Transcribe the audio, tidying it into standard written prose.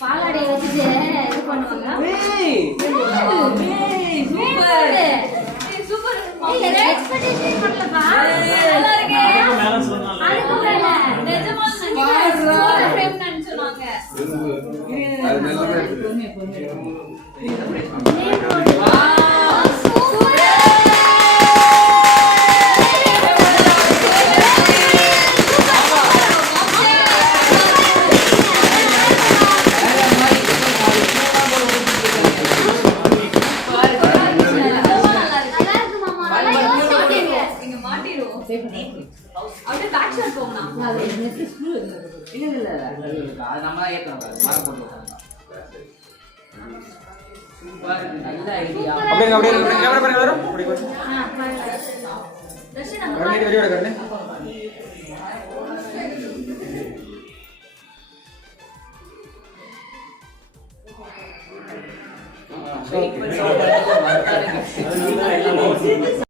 பாலாடை வச்சுட்டு இது பண்ணுவாங்க. சூப்பர் எக்ஸ்பெக்டேஷன் பண்ணலப்பா. நல்லா இருக்கு. அதுக்கு மேல நிஜமா சூப்பர் ஃப்ரேம் நினைச்சோங்க. அது நல்லதா இருக்கு. அப்படியே பேக் ஷாட் போகணும். அது நெக்ஸ்ட் ஸ்க்ரூ இல்ல அது நம்ம தான் ஏத்தணும். மார்க் போட்டுறோம். சூப்பர் நல்ல ஐடியா. அப்படியே கேமரா பாருங்க எல்லாரும். அப்படி போய் दर्शन நம்ம करने वीडियो करने हां